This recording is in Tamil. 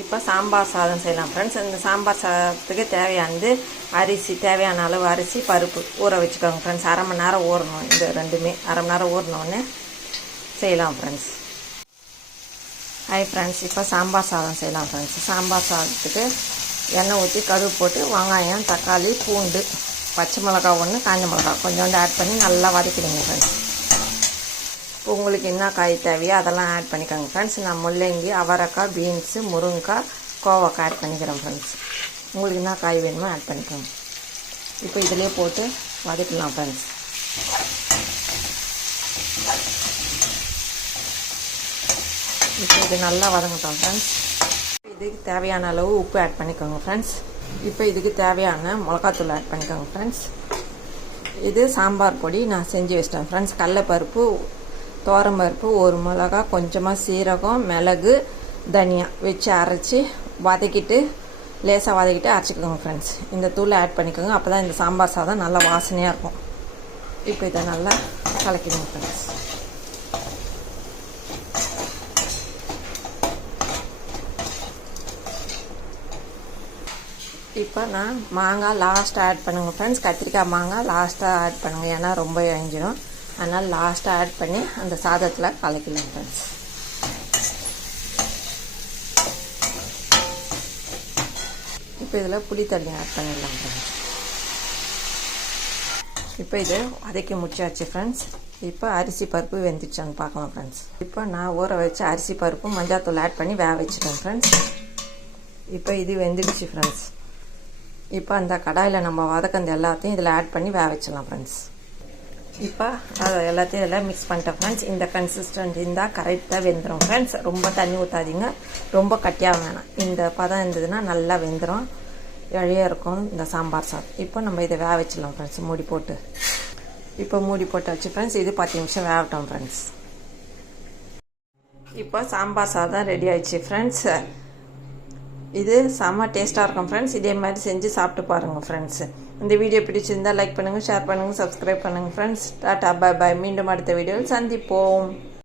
இப்போ சாம்பார் சாதம் செய்யலாம் ஃப்ரெண்ட்ஸ். இந்த சாம்பார் சாதத்துக்கு தேவையானது அரிசி, தேவையான அளவு அரிசி, பருப்பு ஊற வச்சுக்கோங்க ஃப்ரெண்ட்ஸ். அரை மணி நேரம் ஊறணும். இந்த ரெண்டுமே அரை மணி நேரம் ஊறினோடனே செய்யலாம் ஃப்ரெண்ட்ஸ். ஃப்ரெண்ட்ஸ், இப்போ சாம்பார் சாதம் செய்யலாம் ஃப்ரெண்ட்ஸ். சாம்பார் சாதத்துக்கு எண்ணெய் ஊற்றி கடுகு போட்டு வெங்காயம், தக்காளி, பூண்டு, பச்சை மிளகா ஒன்று, காஞ்ச மிளகா கொஞ்சோண்டு ஆட் பண்ணி நல்லா வதக்கிடுங்க ஃப்ரெண்ட்ஸ். இப்போ உங்களுக்கு என்ன காய் தேவையோ அதெல்லாம் ஆட் பண்ணிக்கோங்க ஃப்ரெண்ட்ஸ். நான் முள்ளங்கி, அவரைக்காய், பீன்ஸு, முருங்கைக்காய், கோவக்காய் ஆட் பண்ணிக்கிறேன் ஃப்ரெண்ட்ஸ். உங்களுக்கு என்ன காய் வேணுமோ ஆட் பண்ணிக்கோங்க. இப்போ இதிலே போட்டு வதக்கலாம் ஃப்ரெண்ட்ஸ். இப்போ இது நல்லா வதங்கட்டும் ஃப்ரெண்ட்ஸ். இதுக்கு தேவையான அளவு உப்பு ஆட் பண்ணிக்கோங்க ஃப்ரெண்ட்ஸ். இப்போ இதுக்கு தேவையான மிளகாத்தூள் ஆட் பண்ணிக்கோங்க ஃப்ரெண்ட்ஸ். இது சாம்பார் பொடி நான் செஞ்சு வச்சிட்டேன் ஃப்ரெண்ட்ஸ். கடலைப்பருப்பு, துவரம்பருப்பு, ஒரு மிளகா, கொஞ்சமாக சீரகம், மிளகு, தனியா வச்சு அரைச்சி வதக்கிட்டு லேசாக வதக்கிட்டு அரைச்சிக்கோங்க ஃப்ரெண்ட்ஸ். இந்த தூளை ஆட் பண்ணிக்கோங்க. அப்போ தான் இந்த சாம்பார் சாதம் நல்லா வாசனையாக இருக்கும். இப்போ இதை நல்லா கலக்கிடுங்க ஃப்ரெண்ட்ஸ். இப்போ நான் மாங்காய் லாஸ்ட்டாக ஆட் பண்ணுங்க ஃப்ரெண்ட்ஸ். கத்திரிக்காய், மாங்காய் லாஸ்ட்டாக ஆட் பண்ணுங்கள். ஏன்னா ரொம்ப இறங்கிடும். அதனால் லாஸ்ட்டாக ஆட் பண்ணி அந்த சாதத்தில் கலக்கலாம் ஃப்ரெண்ட்ஸ். இப்போ இதில் புளி தண்ணி ஆட் பண்ணிடலாம் ஃப்ரெண்ட்ஸ். இப்போ இது வதக்கி முடிச்சாச்சு ஃப்ரெண்ட்ஸ். இப்போ அரிசி பருப்பு வெந்துச்சான்னு பார்க்கலாம் ஃப்ரெண்ட்ஸ். இப்போ நான் ஊற வச்ச அரிசி பருப்பு மஞ்சாத்தூள் ஆட் பண்ணி வேக வச்சுட்டேன் ஃப்ரெண்ட்ஸ். இப்போ இது வெந்துடுச்சு ஃப்ரெண்ட்ஸ். இப்போ அந்த கடாயில் நம்ம வதக்கந்த எல்லாத்தையும் இதில் ஆட் பண்ணி வேக வச்சிடலாம் ஃப்ரெண்ட்ஸ். இப்போ அதை எல்லாத்தையும் இதெல்லாம் மிக்ஸ் பண்ணிட்டேன் ஃப்ரெண்ட்ஸ். இந்த கன்சிஸ்டன்ட் இருந்தால் கரெக்டாக வெந்துடும் ஃப்ரெண்ட்ஸ். ரொம்ப தண்ணி ஊற்றாதீங்க, ரொம்ப கட்டியாக வேணாம். இந்த பதம் இருந்ததுன்னா நல்லா வெந்துடும், இழையாக இருக்கும் இந்த சாம்பார் சாதம். இப்போ நம்ம இதை வேக வச்சிடலாம் ஃப்ரெண்ட்ஸ் மூடி போட்டு. இப்போ மூடி போட்டு வச்சு ஃப்ரெண்ட்ஸ் இது 10 நிமிஷம் வேகட்டும் ஃப்ரெண்ட்ஸ். இப்போ சாம்பார் சாதம் ரெடி ஆயிடுச்சு ஃப்ரெண்ட்ஸ். இது செம்ம டேஸ்ட்டாக இருக்கும் ஃப்ரெண்ட்ஸ். இதே மாதிரி செஞ்சு சாப்பிட்டு பாருங்கள் ஃப்ரெண்ட்ஸ். இந்த வீடியோ பிடிச்சிருந்தால் லைக் பண்ணுங்கள், ஷேர் பண்ணுங்கள், சப்ஸ்கிரைப் பண்ணுங்கள் ஃப்ரெண்ட்ஸ். டாட்டா, பாய் பாய். மீண்டும் அடுத்த வீடியோவில் சந்திப்போம்.